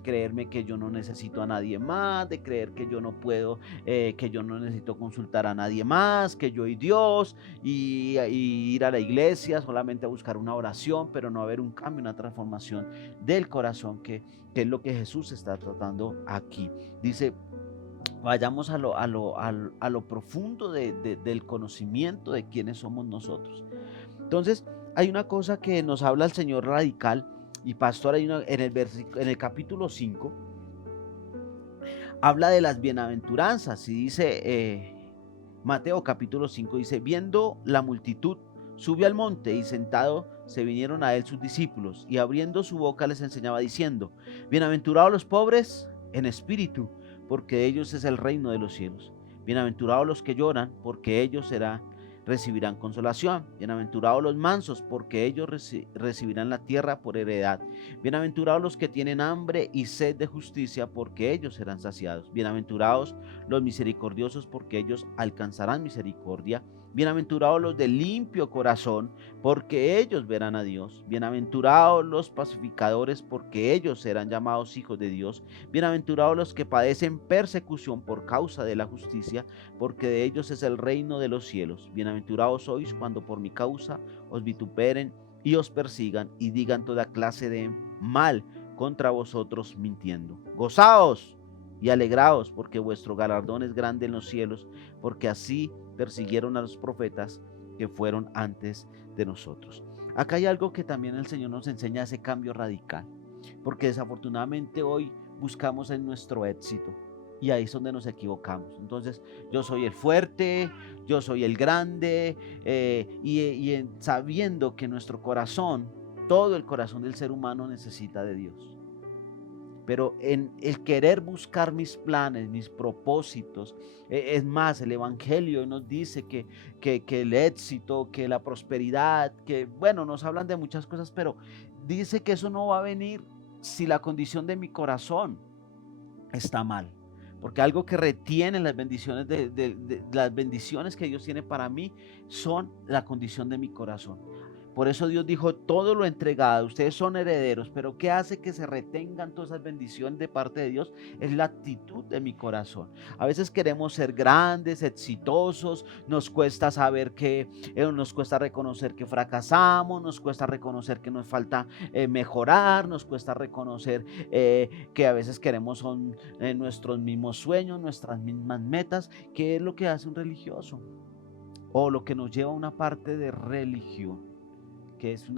creerme que yo no necesito a nadie más, de creer que yo no puedo, que yo no necesito consultar a nadie más, que yo y Dios, y ir a la iglesia solamente a buscar una oración, pero no haber un cambio, una transformación del corazón, que es lo que Jesús está tratando aquí. Dice, vayamos a lo profundo del conocimiento de quiénes somos nosotros. Entonces, hay una cosa que nos habla el Señor radical, y pastor, en el capítulo 5, habla de las bienaventuranzas, y dice, Mateo capítulo 5, dice, viendo la multitud, subió al monte, y sentado se vinieron a él sus discípulos, y abriendo su boca les enseñaba diciendo, bienaventurados los pobres en espíritu, porque de ellos es el reino de los cielos. Bienaventurados los que lloran, porque ellos recibirán consolación. Bienaventurados los mansos, porque ellos recibirán la tierra por heredad. Bienaventurados los que tienen hambre y sed de justicia, porque ellos serán saciados. Bienaventurados los misericordiosos, porque ellos alcanzarán misericordia. Bienaventurados los de limpio corazón, porque ellos verán a Dios. Bienaventurados los pacificadores, porque ellos serán llamados hijos de Dios. Bienaventurados los que padecen persecución por causa de la justicia, porque de ellos es el reino de los cielos. Bienaventurados sois cuando por mi causa os vituperen y os persigan y digan toda clase de mal contra vosotros mintiendo. Gozaos y alegraos, porque vuestro galardón es grande en los cielos, porque así persiguieron a los profetas que fueron antes de nosotros. Acá hay algo que también el Señor nos enseña, ese cambio radical, porque desafortunadamente hoy buscamos en nuestro éxito, y ahí es donde nos equivocamos. Entonces, yo soy el fuerte, yo soy el grande, sabiendo que nuestro corazón, todo el corazón del ser humano necesita de Dios. Pero en el querer buscar mis planes, mis propósitos, es más, el Evangelio nos dice que el éxito, que la prosperidad, que bueno, nos hablan de muchas cosas, pero dice que eso no va a venir si la condición de mi corazón está mal. Porque algo que retiene las bendiciones, las bendiciones que Dios tiene para mí, son la condición de mi corazón. Por eso Dios dijo, todo lo entregado, ustedes son herederos, pero ¿qué hace que se retengan todas esas bendiciones de parte de Dios? Es la actitud de mi corazón. A veces queremos ser grandes, exitosos, nos cuesta saber que, nos cuesta reconocer que fracasamos, nos cuesta reconocer que nos falta mejorar, nos cuesta reconocer que a veces queremos son nuestros mismos sueños, nuestras mismas metas. ¿Qué es lo que hace un religioso? O lo que nos lleva a una parte de religión, que es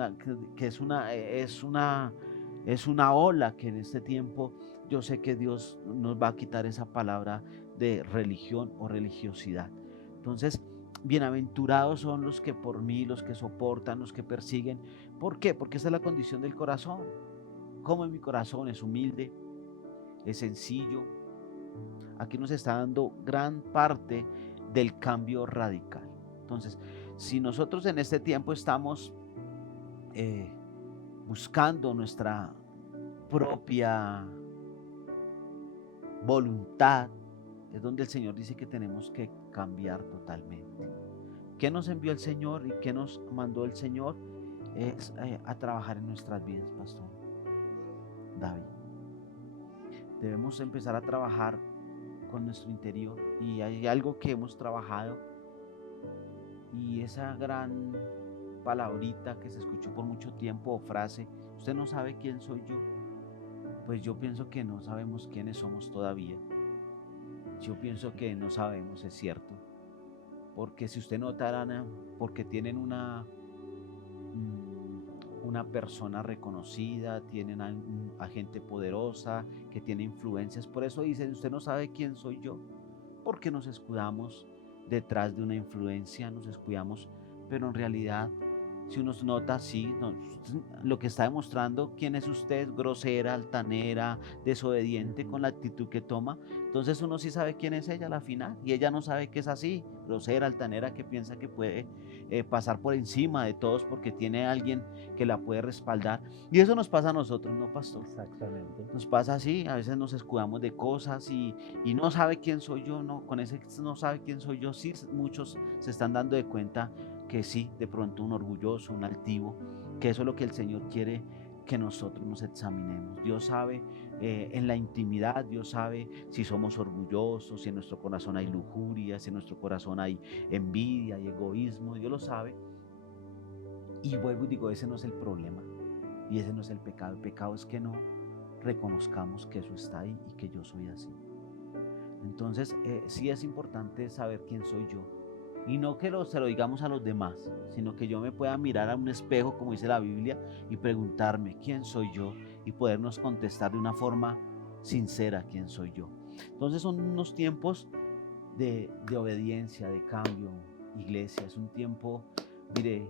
una ola que en este tiempo yo sé que Dios nos va a quitar esa palabra de religión o religiosidad. Entonces, bienaventurados son los que por mí, los que soportan, los que persiguen. ¿Por qué? Porque esa es la condición del corazón. Como en mi corazón es humilde, es sencillo. Aquí nos está dando gran parte del cambio radical. Entonces, si nosotros en este tiempo estamos buscando nuestra propia voluntad, es donde el Señor dice que tenemos que cambiar totalmente, ¿Qué nos envió el Señor y qué nos mandó el Señor? Es a trabajar en nuestras vidas, pastor David. Debemos empezar a trabajar con nuestro interior, y hay algo que hemos trabajado, y esa gran palabrita que se escuchó por mucho tiempo o frase: usted no sabe quién soy yo. Pues yo pienso que no sabemos quiénes somos todavía. Yo pienso que no sabemos, es cierto, porque si usted notara, porque tienen una persona reconocida, tienen a gente poderosa que tiene influencias, por eso dicen: usted no sabe quién soy yo, porque nos escudamos detrás de una influencia, nos escudamos, pero en realidad, si uno nota, sí, lo que está demostrando quién es usted: grosera, altanera, desobediente, con la actitud que toma. Entonces uno sí sabe quién es ella a la final, y ella no sabe que es así, grosera, altanera, que piensa que puede pasar por encima de todos porque tiene a alguien que la puede respaldar. Y eso nos pasa a nosotros, ¿no, pastor? Exactamente. Nos pasa así, a veces nos escudamos de cosas y no sabe quién soy yo, no, con ese no sabe quién soy yo, sí, muchos se están dando de cuenta que sí, de pronto un orgulloso, un altivo, que eso es lo que el Señor quiere que nosotros nos examinemos. Dios sabe en la intimidad, Dios sabe si somos orgullosos, si en nuestro corazón hay lujuria, si en nuestro corazón hay envidia y egoísmo, Dios lo sabe. Y vuelvo y digo, ese no es el problema y ese no es el pecado. El pecado es que no reconozcamos que eso está ahí y que yo soy así. Entonces sí es importante saber quién soy yo, y no que se lo digamos a los demás, sino que yo me pueda mirar a un espejo, como dice la Biblia, y preguntarme quién soy yo, y podernos contestar de una forma sincera quién soy yo. Entonces son unos tiempos de obediencia, de cambio, iglesia. Es un tiempo, mire,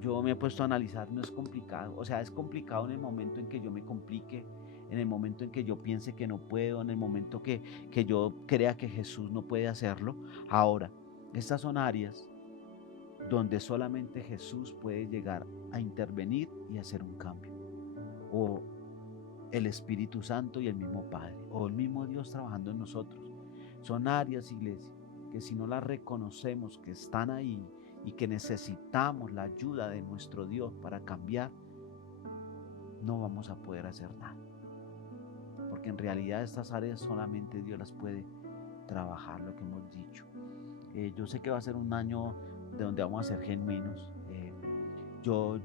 yo me he puesto a analizar, no es complicado, o sea, es complicado en el momento en que yo me complique, en el momento en que yo piense que no puedo, en el momento que yo crea que Jesús no puede hacerlo. Ahora, estas son áreas donde solamente Jesús puede llegar a intervenir y hacer un cambio, o el Espíritu Santo y el mismo Padre, o el mismo Dios trabajando en nosotros. Son áreas, iglesia, que si no las reconocemos que están ahí y que necesitamos la ayuda de nuestro Dios para cambiar, no vamos a poder hacer nada, porque en realidad estas áreas solamente Dios las puede trabajar, lo que hemos dicho. Yo sé que va a ser un año de donde vamos a ser genuinos. Yo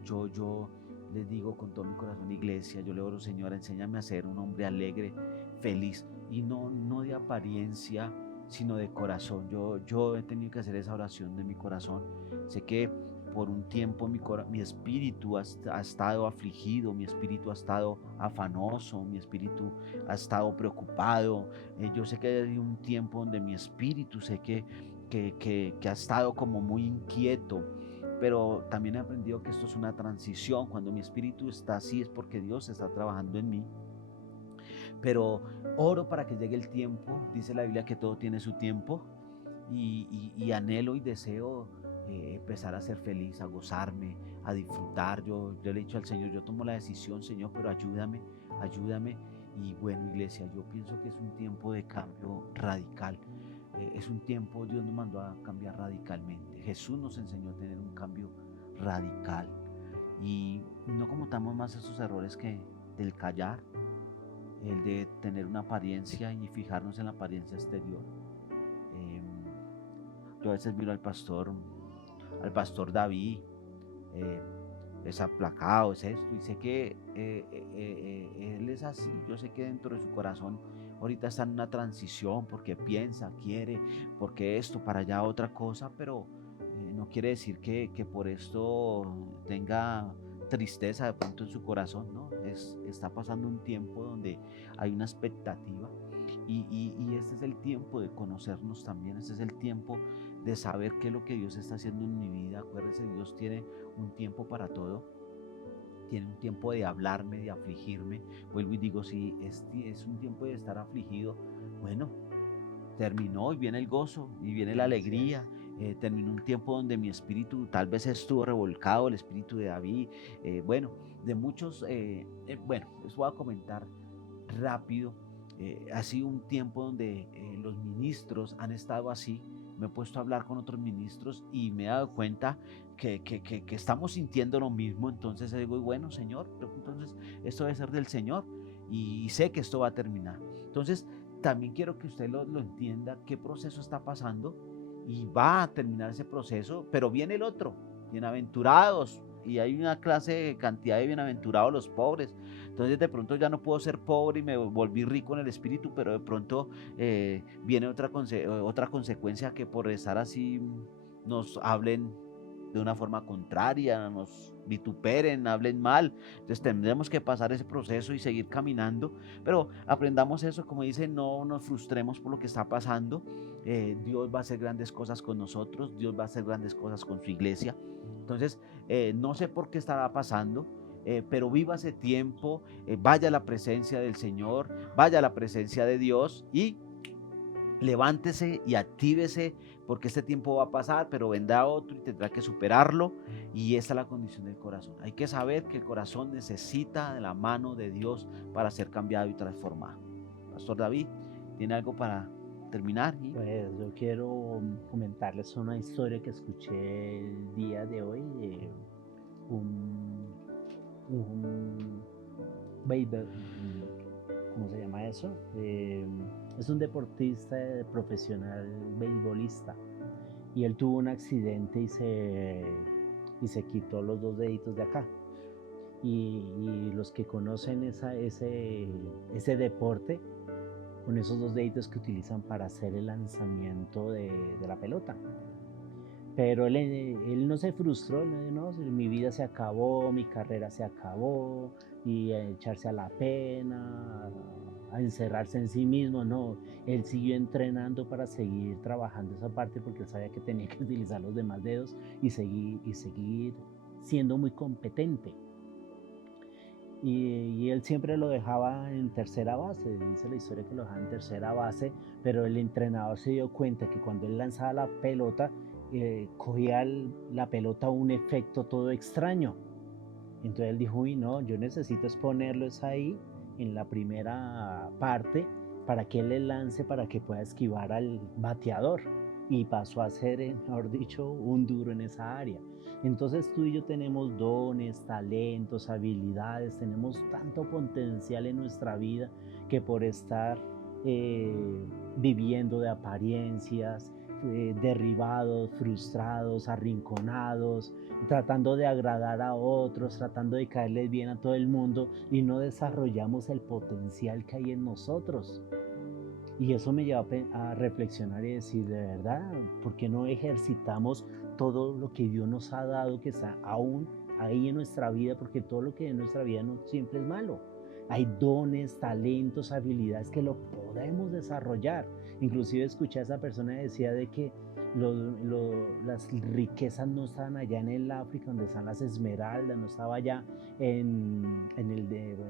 les digo con todo mi corazón, iglesia, yo le oro: Señora, enséñame a ser un hombre alegre, feliz, y no de apariencia, sino de corazón. Yo he tenido que hacer esa oración de mi corazón. Sé que por un tiempo mi espíritu ha estado afligido, mi espíritu ha estado afanoso, mi espíritu ha estado preocupado. Yo sé que hay un tiempo donde mi espíritu, sé que ha estado como muy inquieto, pero también he aprendido que esto es una transición. Cuando mi espíritu está así es porque Dios está trabajando en mí. Pero oro para que llegue el tiempo. Dice la Biblia que todo tiene su tiempo, y anhelo y deseo empezar a ser feliz, a gozarme, a disfrutar. Yo le he dicho al Señor: yo tomo la decisión, Señor, pero ayúdame. Y bueno, iglesia, yo pienso que es un tiempo de cambio radical. Es un tiempo, Dios nos mandó a cambiar radicalmente. Jesús nos enseñó a tener un cambio radical, y no cometamos más esos errores que del callar, el de tener una apariencia y fijarnos en la apariencia exterior. Yo a veces miro al pastor David, eh, es aplacado, es esto, y sé que él es así. Yo sé que dentro de su corazón ahorita está en una transición, porque piensa, quiere, porque esto, para allá otra cosa, pero no quiere decir que por esto tenga tristeza de pronto en su corazón, ¿no? Está pasando un tiempo donde hay una expectativa, y este es el tiempo de conocernos también. Este es el tiempo de saber qué es lo que Dios está haciendo en mi vida. Acuérdense, Dios tiene un tiempo para todo. Tiene un tiempo de hablarme, de afligirme. Vuelvo y digo, si es un tiempo de estar afligido, bueno, terminó y viene el gozo y viene la alegría. Terminó un tiempo donde mi espíritu tal vez estuvo revolcado, el espíritu de David, bueno, de muchos. Bueno, les voy a comentar rápido. Ha sido un tiempo donde los ministros han estado así, me he puesto a hablar con otros ministros y me he dado cuenta que estamos sintiendo lo mismo. Entonces digo, bueno, Señor, entonces esto debe ser del Señor y sé que esto va a terminar. Entonces también quiero que usted lo entienda, qué proceso está pasando y va a terminar ese proceso, pero viene el otro, bienaventurados. Y hay una cantidad de bienaventurados los pobres. Entonces de pronto ya no puedo ser pobre y me volví rico en el espíritu, pero de pronto viene otra consecuencia, que por estar así nos hablen de una forma contraria, nos vituperen, hablen mal. Entonces tendremos que pasar ese proceso y seguir caminando, pero aprendamos eso, como dice, no nos frustremos por lo que está pasando. Dios va a hacer grandes cosas con nosotros, Dios va a hacer grandes cosas con su iglesia. Entonces, no sé por qué estará pasando, pero viva ese tiempo, vaya a la presencia del Señor, vaya a la presencia de Dios y levántese y actívese, porque este tiempo va a pasar, pero vendrá otro y tendrá que superarlo. Y esta es la condición del corazón. Hay que saber que el corazón necesita de la mano de Dios para ser cambiado y transformado. Pastor David, ¿tiene algo para terminar? Pues yo quiero comentarles una historia que escuché el día de hoy de un beisbol, ¿cómo se llama eso? Es un deportista profesional beisbolista y él tuvo un accidente y se quitó los dos deditos de acá. Y los que conocen ese deporte, con esos dos deditos que utilizan para hacer el lanzamiento de la pelota. Pero él no se frustró, no, mi vida se acabó, mi carrera se acabó, y a echarse a la pena, a encerrarse en sí mismo, no. Él siguió entrenando para seguir trabajando esa parte, porque él sabía que tenía que utilizar los demás dedos y seguir siendo muy competente. Y él siempre lo dejaba en tercera base, dice la historia que lo dejaba en tercera base, pero el entrenador se dio cuenta que cuando él lanzaba la pelota, cogía la pelota un efecto todo extraño. Entonces él dijo, uy, no, yo necesito exponerlos ahí en la primera parte para que él le lance, para que pueda esquivar al bateador. Y pasó a ser, mejor dicho, un duro en esa área. Entonces tú y yo tenemos dones, talentos, habilidades, tenemos tanto potencial en nuestra vida, que por estar viviendo de apariencias, derribados, frustrados, arrinconados, tratando de agradar a otros, tratando de caerles bien a todo el mundo, y no desarrollamos el potencial que hay en nosotros. Y eso me lleva a reflexionar y decir, de verdad, ¿por qué no ejercitamos todo lo que Dios nos ha dado, que está aún ahí en nuestra vida? Porque todo lo que hay en nuestra vida no siempre es malo. Hay dones, talentos, habilidades que lo podemos desarrollar. Inclusive escuché a esa persona que decía de que las riquezas no estaban allá en el África, donde están las esmeraldas, no estaba allá en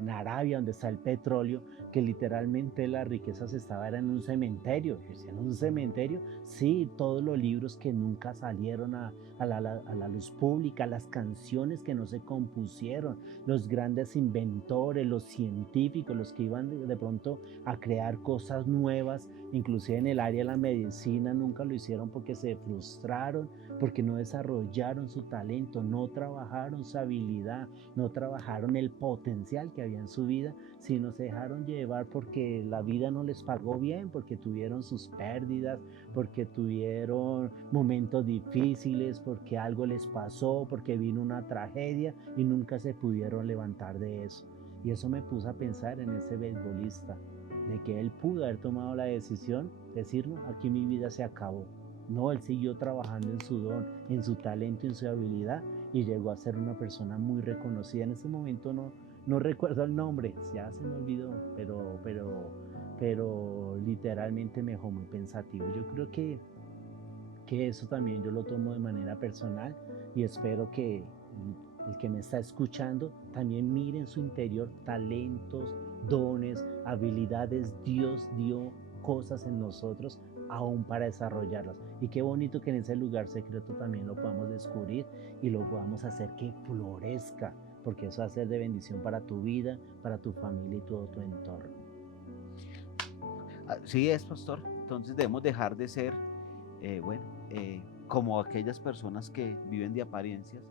Arabia, donde está el petróleo, que literalmente las riquezas estaban en un cementerio. ¿En un cementerio? Sí, todos los libros que nunca salieron a la luz pública, las canciones que no se compusieron, los grandes inventores, los científicos, los que iban de pronto a crear cosas nuevas, inclusive en el área de la medicina, nunca lo hicieron porque se frustraron, porque no desarrollaron su talento, no trabajaron su habilidad, no trabajaron el potencial que había en su vida, sino se dejaron llevar porque la vida no les pagó bien, porque tuvieron sus pérdidas, porque tuvieron momentos difíciles, porque algo les pasó, porque vino una tragedia y nunca se pudieron levantar de eso. Y eso me puso a pensar en ese beisbolista, de que él pudo haber tomado la decisión de decir, no, aquí mi vida se acabó. No, él siguió trabajando en su don, en su talento, en su habilidad, y llegó a ser una persona muy reconocida. En ese momento no recuerdo el nombre, ya se me olvidó, pero literalmente me dejó muy pensativo. Yo creo que eso también yo lo tomo de manera personal, y espero que el que me está escuchando también mire en su interior talentos, dones, habilidades. Dios dio cosas en nosotros aún para desarrollarlas. Y qué bonito que en ese lugar secreto también lo podamos descubrir y lo podamos hacer que florezca, porque eso va a ser de bendición para tu vida, para tu familia y todo tu entorno. Así es, pastor. Entonces debemos dejar de ser bueno, como aquellas personas que viven de apariencias,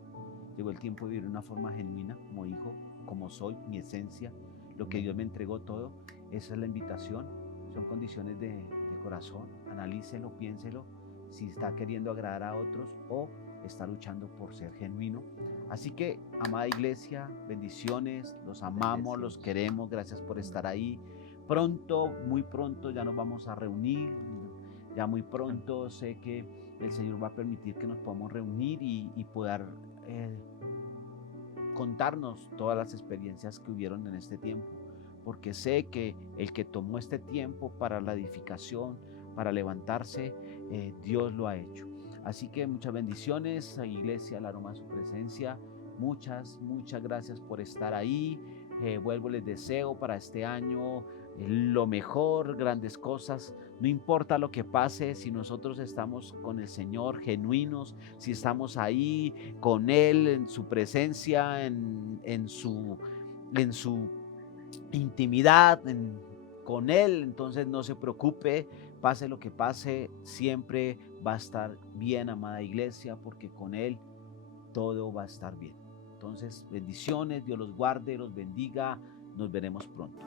llegó el tiempo de vivir de una forma genuina, como hijo, como soy, mi esencia, lo que Dios me entregó todo. Esa es la invitación, son condiciones de corazón. Analícelo, piénselo, si está queriendo agradar a otros o está luchando por ser genuino. Así que, amada iglesia, bendiciones, los amamos, los queremos, gracias por estar ahí. Pronto, muy pronto ya nos vamos a reunir, ya muy pronto sé que el Señor va a permitir que nos podamos reunir y poder contarnos todas las experiencias que hubieron en este tiempo, porque sé que el que tomó este tiempo para la edificación, para levantarse, Dios lo ha hecho. Así que muchas bendiciones, iglesia, el aroma de su presencia. Muchas gracias por estar ahí. Vuelvo, les deseo para este año lo mejor, grandes cosas. No importa lo que pase, si nosotros estamos con el Señor genuinos, si estamos ahí con Él, en su presencia, en su intimidad, con Él, entonces no se preocupe, pase lo que pase, siempre va a estar bien, amada iglesia, porque con Él todo va a estar bien. Entonces, bendiciones, Dios los guarde, los bendiga, nos veremos pronto.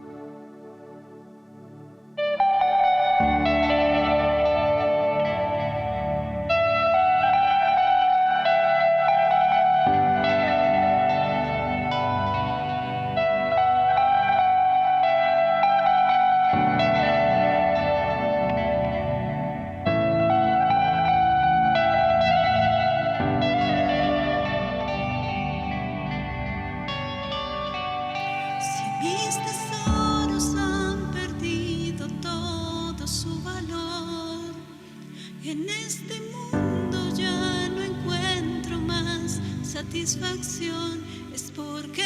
Si mis tesoros han perdido todo su valor, en este mundo ya no encuentro más satisfacción, es porque